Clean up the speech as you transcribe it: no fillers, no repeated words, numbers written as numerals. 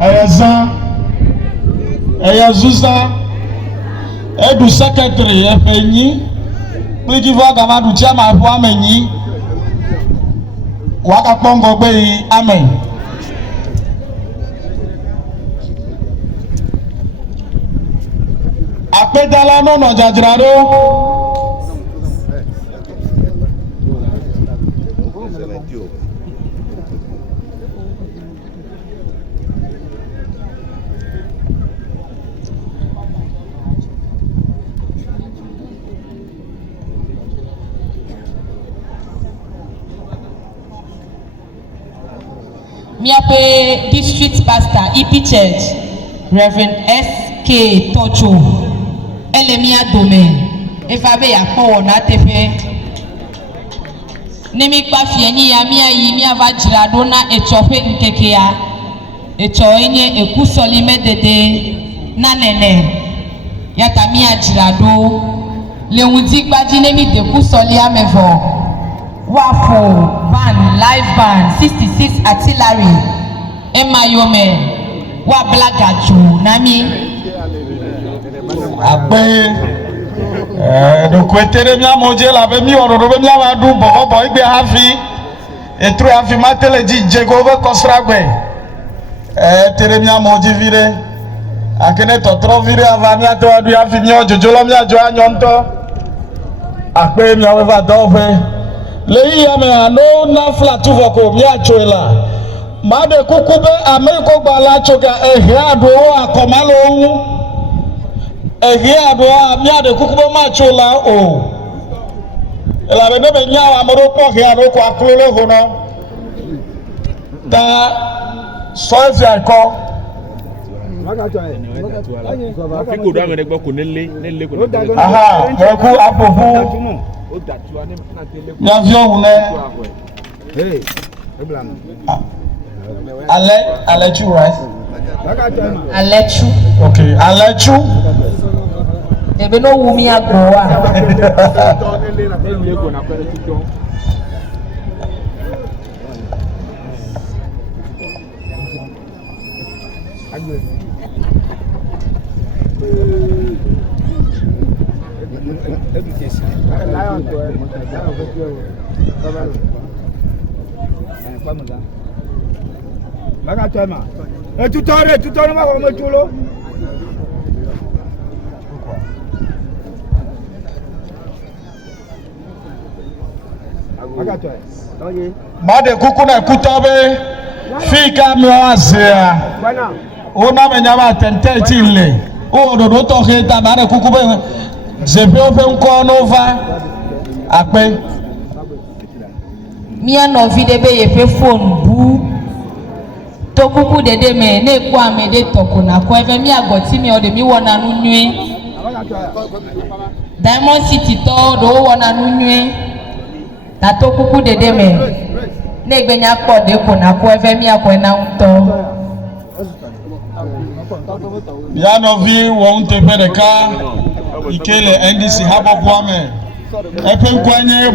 Ayazan, Ayazusa, Edu secretary, Efenyi, Plikivo Gamadu Chama Wamenyi, Wakapongo Bay, Amen. Apedala no Jadrado. Miape District Pastor EP Church, Reverend S.K. Tocho, Elemia Domain, Evabe Yapo na tefe. Nemi kwa fieni ya mia yimia vajirado na echofe nkekea. Echo enye ekusoli medede na nene. Yata mia jirado. Leunzi gbaji nemi dekusoli amevo. Wafo, van, live band, 66 artillery, Emayome, Wablagachu, Nami. Ape, donc etere mia moje la be mi ororo be mia wa du bobo igbe hafi, etru hafi matele ji jegove kosragbe. Etere mia moje vire, akene totro vire avani ato adu hafi mi ojojolo mi ajo anyonto. Ape mia we va dove. Leyi ya me ano na flatu voko mi achoela made kukube ameko gbala choga ehe ado akomalo ohun ehe ado mi ade kukube ma chola o ela be be nya amoro po he ado ko aklole hono ta sofi ako aha eku apofu L'avion est Alechu, right? Alechu. Okay, Alechu. Ebe no wumi agrowa. Made kukuna kutabe fika miwazia ona menyama tente tile o dodo to heta made kukube zepe ofe nko nova ape Mia no videbe yepe phone bu to kuku dede me na eku amede toko na ko eve mi agoti mi o de mi wona nu nwe Diamond City to do wona nu nwe ta to kuku dede me na egbenya po de ko na ko eve mi akọ na nto ya no vi won te pedeka ikele NDC habo kwame epe kwanye